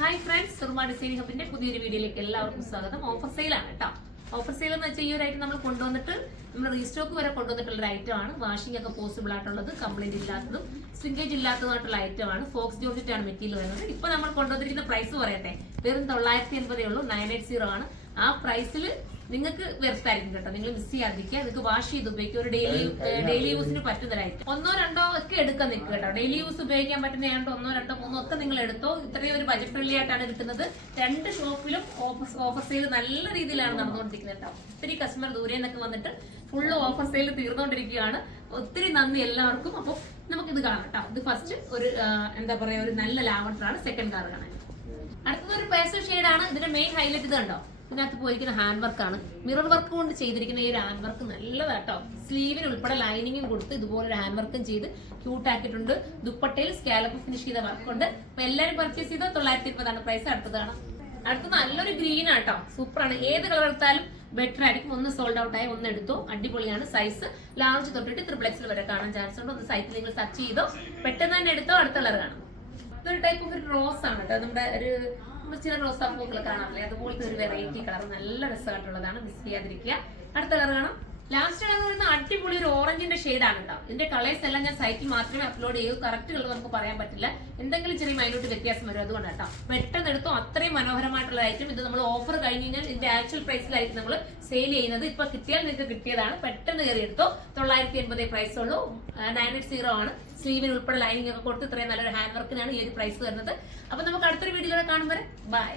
Hi friends, Soorma designing ഹബിന്റെ പുതിയൊരു വീഡിയോയിലേക്ക് എല്ലാവർക്കും സ്വാഗതം. ഓഫർ സെയിലാണ് കേട്ടോ. ഓഫർ സെയിൽ എന്ന് വെച്ചാൽ ഈ ഒരു ഐറ്റം നമ്മൾ കൊണ്ടുവന്നിട്ട് നമ്മൾ റീസ്റ്റോക്ക് വരെ കൊണ്ടുവന്നിട്ടുള്ള ഒരു ഐറ്റം ആണ്. വാഷിംഗ് ഒക്കെ പോസിബിൾ ആയിട്ടുള്ളത്, കംപ്ലൈന്റ് ഇല്ലാത്തതും സ്ട്രിങ്കേജ് ഇല്ലാത്തതുമായിട്ടുള്ള ഐറ്റം ആണ്. ഫോക്സ് ജോർജറ്റ് ആണ് മെറ്റീരിയൽ വരുന്നത്. ഇപ്പൊ നമ്മൾ കൊണ്ടുവന്നിരിക്കുന്ന പ്രൈസ് പറയട്ടെ, വെറും 980 ഉള്ളൂ. 980 ആണ്. ആ പ്രൈസിൽ നിങ്ങൾക്ക് വെറുത്തായിരിക്കും കേട്ടോ. നിങ്ങൾ മിസ് ചെയ്യാതിരിക്കുക. നിങ്ങൾക്ക് വാഷ് ചെയ്ത് ഉപയോഗിക്കുക. ഒരു ഡെയിലി യൂസിന് പറ്റുന്നതായിട്ട് 1 2 ഒക്കെ എടുക്കാൻ നിൽക്കുക കേട്ടോ. ഡെയിലി യൂസ് ഉപയോഗിക്കാൻ പറ്റുന്നതായിട്ട് 1 2 3 ഒക്കെ നിങ്ങൾ എടുത്തോ. ഇത്രയും ഒരു ബജറ്റ് ഫ്രണ്ട്ലി ആയിട്ടാണ് കിട്ടുന്നത്. 2 ഷോപ്പിലും ഓഫർ സെയിൽ നല്ല രീതിയിലാണ് നടന്നുകൊണ്ടിരിക്കുന്നത് കേട്ടോ. ഒത്തിരി കസ്റ്റമർ ദൂരെ നിന്നൊക്കെ വന്നിട്ട് ഫുള്ള് ഓഫർ സെയിൽ തീർന്നുകൊണ്ടിരിക്കുകയാണ്. ഒത്തിരി നന്ദി എല്ലാവർക്കും. അപ്പോൾ നമുക്കിത് കാണാം കേട്ടോ. ഇത് ഫസ്റ്റ് ഒരു എന്താ പറയാ, ഒരു നല്ല ലാവണ്ടർ ആണ്. സെക്കൻഡ് കളർ കാണാൻ. അടുത്തത് ഒരു പേസ്റ്റൽ ഷെയ്ഡാണ്. ഇതിന്റെ മെയിൻ ഹൈലൈറ്റ് ഇത് കണ്ടോ. ഇതിനകത്ത് പോയിരിക്കുന്ന ഹാൻഡ് വർക്കാണ്. മിറർ വർക്ക് കൊണ്ട് ചെയ്തിരിക്കുന്ന ഈ ഒരു ഹാൻഡ് വർക്ക് നല്ലതാട്ടോ. സ്ലീവിന് ഉൾപ്പെടെ ലൈനിങ്ങും കൊടുത്ത് ഇതുപോലെ ഒരു ഹാൻഡ് വർക്കും ചെയ്ത് ക്യൂട്ട് ആക്കിയിട്ടുണ്ട്. ദുപ്പട്ടയിൽ സ്കാലപ്പ് ഫിനിഷ് ചെയ്ത വർക്കുണ്ട്. അപ്പൊ എല്ലാവരും പർച്ചേസ് ചെയ്ത് 920 പ്രൈസ്. അടുത്തതാണ്. അടുത്ത നല്ലൊരു ഗ്രീൻ ആട്ടോ. സൂപ്പറാണ്. ഏത് കളർ എടുത്താലും ബെറ്റർ ആയിരിക്കും. ഒന്ന് സോൾഡ് ഔട്ട് ആയി, ഒന്ന് എടുത്തോ. അടിപൊളിയാണ്. സൈസ് ലാർജ് തൊട്ടിട്ട് XXL വരെ കാണാൻ ചാൻസ് ഉണ്ട്. ഒന്ന് സൈറ്റിൽ നിങ്ങൾ സെർച്ച് ചെയ്തോ, പെട്ടെന്ന് തന്നെ എടുത്തോ. അടുത്ത കളർ കാണാം. ഇതൊരു ടൈപ്പ് ഓഫ് ഒരു റോസ് ആണ് കേട്ടോ. നമ്മുടെ ഒരു ചില റോസാപ്പൂക്കൾ കാണാറില്ലേ, അതുപോലത്തെ ഒരു വെറൈറ്റി കളർ. നല്ല രസമായിട്ടുള്ളതാണ്. മിസ് ചെയ്യാതിരിക്കുക. അടുത്ത കളർ കാണാം. ലാസ്റ്റ് കളർ വരുന്ന അടിപൊളി ഒരു ഓറഞ്ചിന്റെ ഷെയ്ഡാണ് കേട്ടോ. ഇതിന്റെ കളേഴ്സ് എല്ലാം ഞാൻ സൈറ്റിൽ മാത്രമേ അപ്ലോഡ് ചെയ്യൂ. കറക്റ്റ് കളർ നമുക്ക് പറയാൻ പറ്റില്ല. എന്തെങ്കിലും ചെറിയ മൈന്യൂട്ട് വ്യത്യാസം വരും. അതുകൊണ്ട് കേട്ടോ, പെട്ടെന്ന് എടുത്തോ. അത്രയും മനോഹരമായിട്ടുള്ള ഐറ്റം. ഇത് നമ്മൾ ഓഫർ കഴിഞ്ഞ് കഴിഞ്ഞാൽ ഇതിന്റെ ആക്ച്വൽ പ്രൈസിലായിരിക്കും നമ്മൾ സെയിൽ ചെയ്യുന്നത്. ഇപ്പൊ കിട്ടിയാൽ നിങ്ങൾക്ക് കിട്ടിയതാണ്. പെട്ടെന്ന് കയറി എടുത്തോ. 980 പ്രൈസ് ഉള്ളൂ. 980 ആണ്. സ്ലീവിന് ഉൾപ്പെടെ ലൈനിങ് ഒക്കെ കൊടുത്ത് ഇത്രയും നല്ലൊരു ഹാൻഡ് വർക്കിനാണ് ഈ ഒരു പ്രൈസ് വരുന്നത്. അപ്പൊ നമുക്ക് അടുത്തൊരു വീഡിയോയിലൂടെ കാണുമ്പോൾ ബൈ.